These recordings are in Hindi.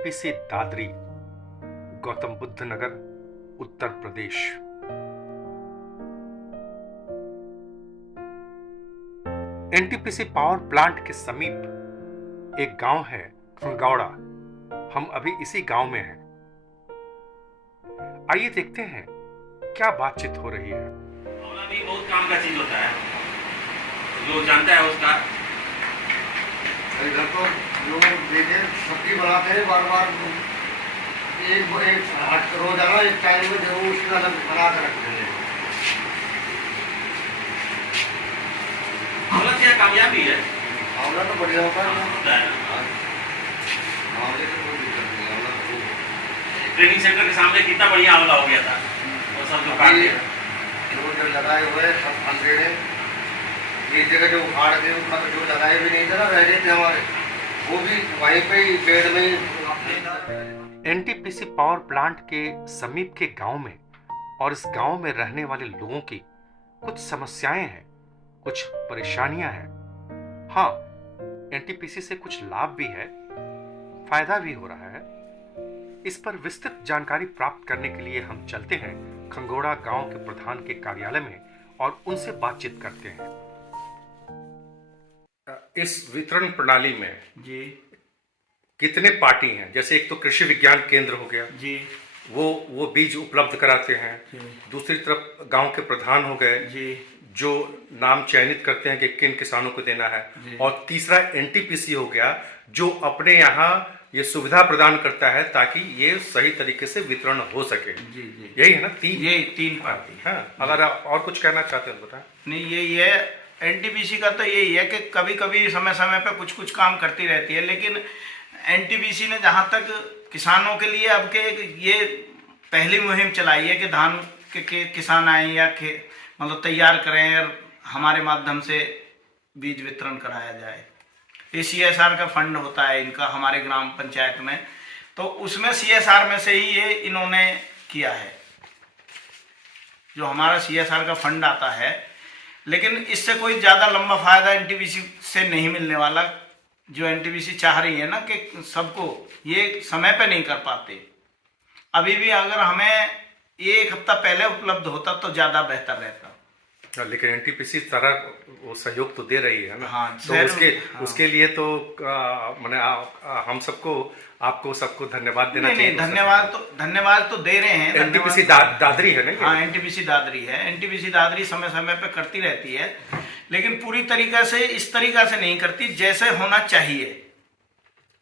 एनटीपीसी दादरी, गौतम बुद्ध नगर, Uttar Pradesh. NTPC power plant के समीप एक गांव है खंगौड़ा। हम अभी इसी गांव में हैं। आइए देखते हैं क्या बातचीत हो रही है। आंवला भी बहुत काम का चीज होता है, जो जानता है उसका। इधर तो लोग देखे सब्जी बनाते हैं बार बार, एक रोजाना एक टाइम में जरूर उसका अलग बना कर रखते हैं। आंवला क्या कामयाबी है? आंवला तो बढ़िया होता है। होता है ना। आंवले से कोई दिक्कत नहीं, आंवला तो ट्रेनिंग सेंटर के सामने कितना बढ़िया आंवला हो गया था, और सब जो काट दिया। जो लगाए हुए सब अंधेरे हैं। ये जगह जो उखाड़ के उनका जो लगाए भी नहीं थे ना, रह गए थे हमारे, वो भी वहीं पे ही पेड़ में ही। एनटीपीसी पावर प्लांट के समीप के गांव में और इस गांव में रहने वाले लोगों की कुछ समस्याएं हैं, कुछ परेशानियां हैं। हाँ, एनटीपीसी से कुछ लाभ भी है, फायदा भी हो रहा है। इस पर विस्तृत जानकारी प्राप्त करने के लिए हम चलते हैं खंगौड़ा गांव के प्रधान के कार्यालय में और उनसे बातचीत करते हैं। इस वितरण प्रणाली में जी कितने पार्टी हैं? जैसे एक तो कृषि विज्ञान केंद्र हो गया, जी वो बीज उपलब्ध कराते हैं। दूसरी तरफ गांव के प्रधान हो गए, जी जो नाम चयनित करते हैं कि किन किसानों को देना है। और तीसरा एनटीपीसी हो गया, जो अपने यहाँ ये सुविधा प्रदान करता है ताकि ये सही तरीके से वितरण हो सके। जी जी यही है ना? ये तीन पार्टी। हाँ, अगर आप और कुछ कहना चाहते हैं बताएं। नहीं, यही है एनटीपीसी का, तो यही है कि कभी कभी समय समय पे कुछ कुछ काम करती रहती है, लेकिन एनटीपीसी ने जहाँ तक किसानों के लिए अब के ये पहली मुहिम चलाई है कि धान के किसान आए या मतलब तैयार करें और हमारे माध्यम से बीज वितरण कराया जाए। ये सीएसआर का फंड होता है इनका हमारे ग्राम पंचायत में, तो उसमें सीएसआर में से ही ये इन्होंने किया है, जो हमारा सीएसआर का फंड आता है। लेकिन इससे कोई ज़्यादा लंबा फायदा एनटीपीसी से नहीं मिलने वाला। जो एनटीपीसी चाह रही है ना कि सबको ये समय पे नहीं कर पाते। अभी भी अगर हमें एक हफ्ता पहले उपलब्ध होता तो ज़्यादा बेहतर रहता। लेकिन एनटीपीसी तरह वो सहयोग तो दे रही है ना। हाँ, तो उसके लिए तो मैंने हम सबको आपको सबको धन्यवाद देना चाहिए। धन्यवाद तो दे रहे हैं। एनटीपीसी दादरी है ना? हाँ, एनटीपीसी दादरी है। एनटीपीसी दादरी समय समय पे करती रहती है, लेकिन पूरी तरीका से इस तरीका से नहीं करती जैसे होना चाहिए।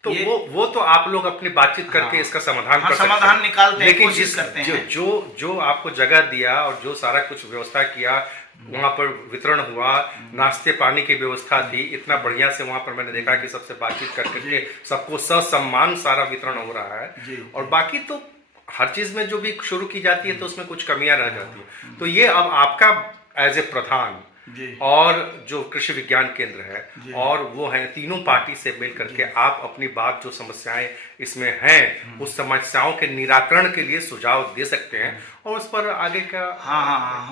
तो वो तो आप लोग अपनी बातचीत करके हाँ, इसका समाधान हाँ, कर सकते हैं। समाधान निकालते हैं, लेकिन कोशिश करते हैं। जो आपको जगह दिया और जो सारा कुछ व्यवस्था किया, वहां पर वितरण हुआ, नाश्ते पानी की व्यवस्था थी, इतना बढ़िया से वहां पर मैंने देखा कि सबसे बातचीत करके सबको ससम्मान सारा वितरण हो रहा है। और बाकी तो हर चीज में जो भी शुरू की जाती है तो उसमें कुछ कमियां रह जाती है। तो ये अब आपका एज ए प्रधान और जो कृषि विज्ञान केंद्र है और वो है, तीनों पार्टी से मिल करके आप अपनी बात जो समस्याएं इसमें हैं उस समस्याओं के निराकरण के लिए सुझाव दे सकते हैं और उस पर आगे का। हाँ,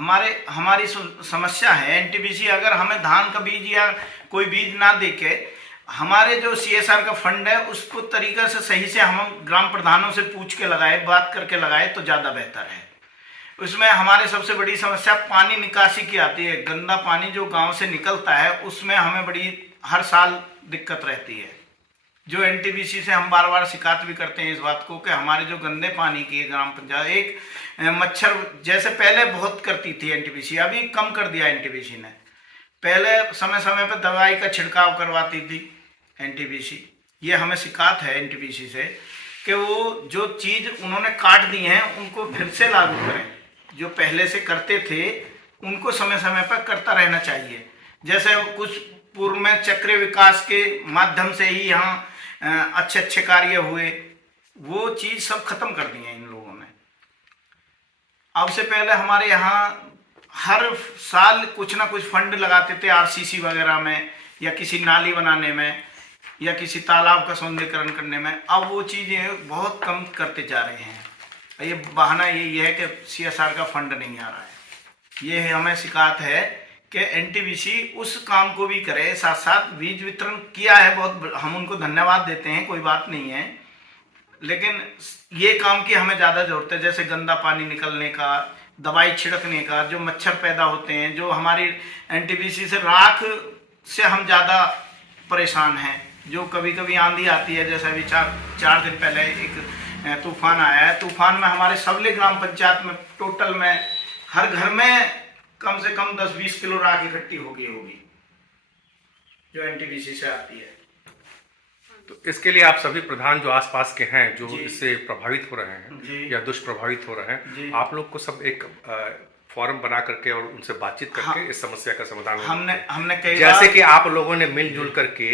हमारी समस्या है एनटीपीसी अगर हमें धान का बीज या कोई बीज ना देके हमारे जो सीएसआर का फंड है उसको तरीका से सही से हम ग्राम प्रधानों से पूछ के लगाए, बात करके लगाए तो ज़्यादा बेहतर है। उसमें हमारे सबसे बड़ी समस्या पानी निकासी की आती है। गंदा पानी जो गांव से निकलता है उसमें हमें बड़ी हर साल दिक्कत रहती है। जो एनटीपीसी से हम बार बार शिकायत भी करते हैं इस बात को कि हमारे जो गंदे पानी की ग्राम पंचायत एक मच्छर जैसे पहले बहुत करती थी एनटीपीसी, अभी कम कर दिया एनटीपीसी ने। पहले समय समय पर दवाई का छिड़काव करवाती थी एनटीपीसी। ये हमें शिकायत है एनटीपीसी से कि वो जो चीज़ उन्होंने काट दी हैं उनको फिर से लागू करें। जो पहले से करते थे उनको समय समय पर करता रहना चाहिए। जैसे कुछ पूर्व में चक्र विकास के माध्यम से ही यहाँ अच्छे अच्छे कार्य हुए, वो चीज़ सब खत्म कर दी है इन लोगों ने। अब से पहले हमारे यहाँ हर साल कुछ ना कुछ फंड लगाते थे आरसीसी वगैरह में या किसी नाली बनाने में या किसी तालाब का सौंदर्यीकरण करने में। अब वो चीज़ें बहुत कम करते जा रहे हैं। ये बहाना यही है कि सीएसआर का फंड नहीं आ रहा है। ये हमें शिकायत है कि एनटीपीसी उस काम को भी करे, साथ साथ बीज वितरण किया है बहुत, हम उनको धन्यवाद देते हैं, कोई बात नहीं है। लेकिन ये काम की हमें ज़्यादा ज़रूरत है, जैसे गंदा पानी निकलने का, दवाई छिड़कने का, जो मच्छर पैदा होते हैं, जो हमारी एनटीपीसी से राख से हम ज़्यादा परेशान हैं। जो कभी कभी आंधी आती है, जैसे अभी चार दिन पहले एक तूफान आया है, तूफान में हमारे सबले ग्राम पंचायत में टोटल में हर घर में कम से कम 10-20 किलो राख इकट्ठी हो गई होगी जो एनटीपीसी से आती है। तो इसके लिए आप सभी प्रधान जो आसपास के हैं, जो जी। इससे प्रभावित हो रहे जी। हैं या दुष्प्रभावित हो रहे जी। हैं, आप लोग को सब एक फॉरम बना करके और उनसे बातचीत करके इस समस्या का समाधान हमने कई जैसे बार कि आप लोगों ने मिलजुल करके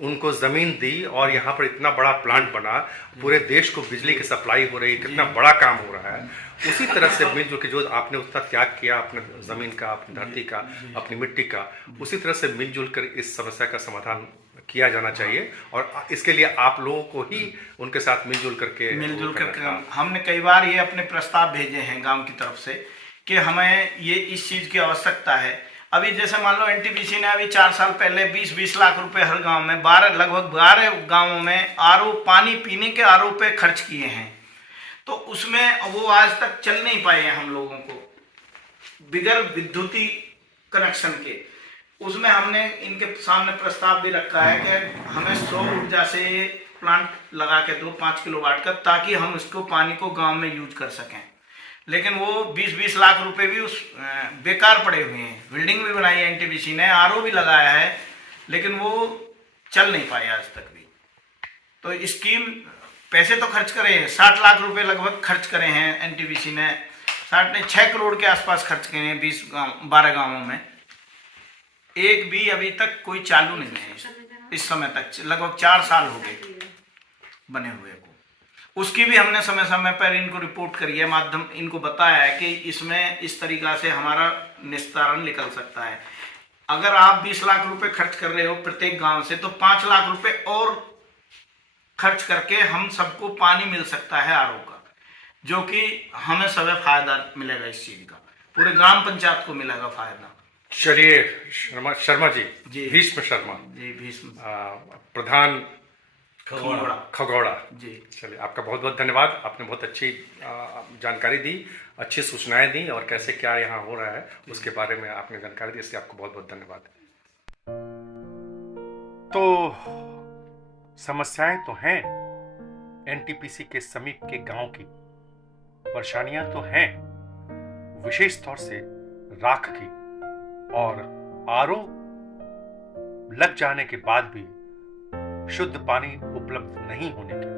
उनको जमीन दी और यहाँ पर इतना बड़ा प्लांट बना, पूरे देश को बिजली की सप्लाई हो रही है, कितना बड़ा काम हो रहा है। उसी तरह से मिलजुल के जो आपने उतना त्याग किया अपने जमीन का, अपनी धरती का, अपनी मिट्टी का, उसी तरह से मिलजुल कर इस समस्या का समाधान किया जाना चाहिए। और इसके लिए आप लोगों को ही उनके साथ मिलजुल करके हमने कई बार ये अपने प्रस्ताव भेजे हैं गांव की तरफ से कि हमें ये इस चीज़ की आवश्यकता है। अभी जैसे मान लो एनटीपीसी ने अभी 4 साल पहले 20-20 लाख रुपए हर गांव में लगभग 12 गांवों में आरओ पानी पीने के आरओ पे खर्च किए हैं। तो उसमें वो आज तक चल नहीं पाए हैं हम लोगों को बिगर विद्युती कनेक्शन के। उसमें हमने इनके सामने प्रस्ताव भी रखा है कि हमें सौर ऊर्जा से प्लांट लगा के दो 5 किलोवाट का, ताकि हम इसको पानी को गांव में यूज कर सकें। लेकिन वो 20-20 लाख रुपए भी उस बेकार पड़े हुए हैं। बिल्डिंग भी बनाई है एनटीपीसी ने, आरओ भी लगाया है, लेकिन वो चल नहीं पाए आज तक भी। तो स्कीम पैसे तो खर्च करे हैं, 60 लाख रुपए लगभग खर्च करे हैं एनटीपीसी ने, 6 करोड़ के आसपास खर्च किए हैं 12 गांवों में। एक भी अभी तक कोई चालू नहीं है इस समय तक, लगभग 4 साल हो गए बने हुए को। उसकी भी हमने समय समय पर इनको रिपोर्ट करी है, माध्यम इनको बताया है कि इसमें इस तरीका से हमारा निस्तारण निकल सकता है। अगर आप 20 लाख रुपए खर्च कर रहे हो प्रत्येक गांव से, तो 5 लाख रुपए और खर्च करके हम सबको पानी मिल सकता है आरओ का, जो कि हमें सब फायदा मिलेगा इस चीज का, पूरे ग्राम पंचायत को मिलेगा फायदा। चलिए शर्मा जी, भीष्म शर्मा जी, भीष्म प्रधान खगौड़ा जी, चलिए आपका बहुत बहुत धन्यवाद। आपने बहुत अच्छी जानकारी दी, अच्छी सूचनाएं दी, और कैसे क्या यहाँ हो रहा है उसके बारे में आपने जानकारी दी, इसलिए आपको बहुत बहुत धन्यवाद। तो समस्याएं तो हैं एनटीपीसी के समीप के गांव की, परेशानियां तो हैं विशेष तौर से राख की, और आरओ लग जाने के बाद भी शुद्ध पानी उपलब्ध नहीं होने की।